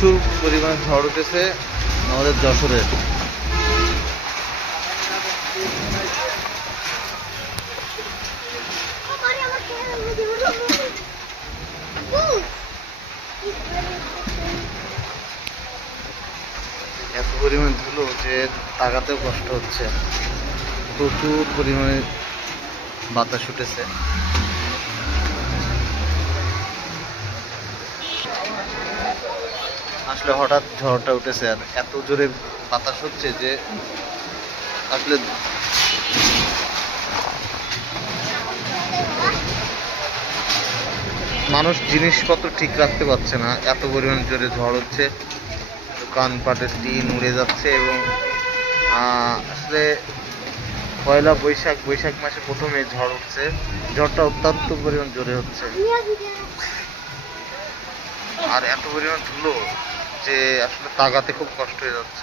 প্রচুর পরিমাণে ঝড় উঠেছে আমাদের যশোরে। এত পরিমাণ ধুলো যে তাকাতেও কষ্ট হচ্ছে, প্রচুর পরিমাণে বাতাস উঠেছে। আসলে হঠাৎ ঝড়টা উঠেছে আর এত জোরে বাতাস হচ্ছে যে আসলে মানুষ জিনিসপত্র ঠিক রাখতে পারছে না, এত পরিমাণ জোরে ঝড় হচ্ছে। দোকানপাটের টিন উড়ে যাচ্ছে এবং আসলে পয়লা বৈশাখ মাসে প্রথমে ঝড় উঠছে। ঝড়টা অত্যন্ত পরিমাণ জোরে হচ্ছে আর এত পরিমাণ ধুলো যে আসলে তাকাতে খুব কষ্ট হয়ে যাচ্ছে।